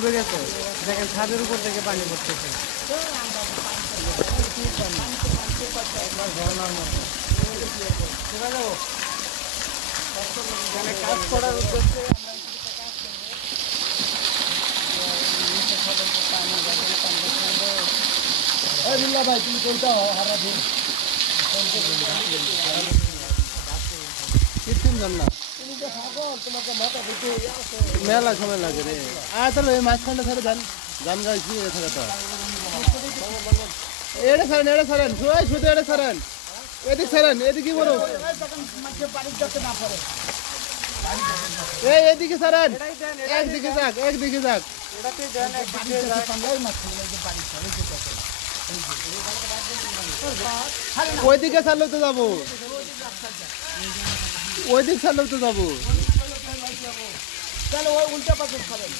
ডুবে গেছে, দেখেন ছাদের উপর থেকে পানি পড়তেছে। ঝর্ণার মতো কাজ করার উদ্দেশ্যে ভাই তুমি কোনটা হারা দিন কৃত্রিম ঝর্ণা মেলা সময় লাগে রে। তাহলে ওই মাঝখানটা ছেড়ে দেন, গান গাইছি থাকাটা এটা ছাড়েন, এটা ছাড়েন, শুধু এটা ছাড়েন, এদিক ছাড়েন, এদিকে কি করো এদিকে ছাড়েন, একদিকে যাক, একদিকে যাক, ওইদিকে ছাড়লেও তো যাবো, ওইদিক ছাড়লেও তো যাবো। তাহলে ওই উল্টা পাশে ছাড়েন।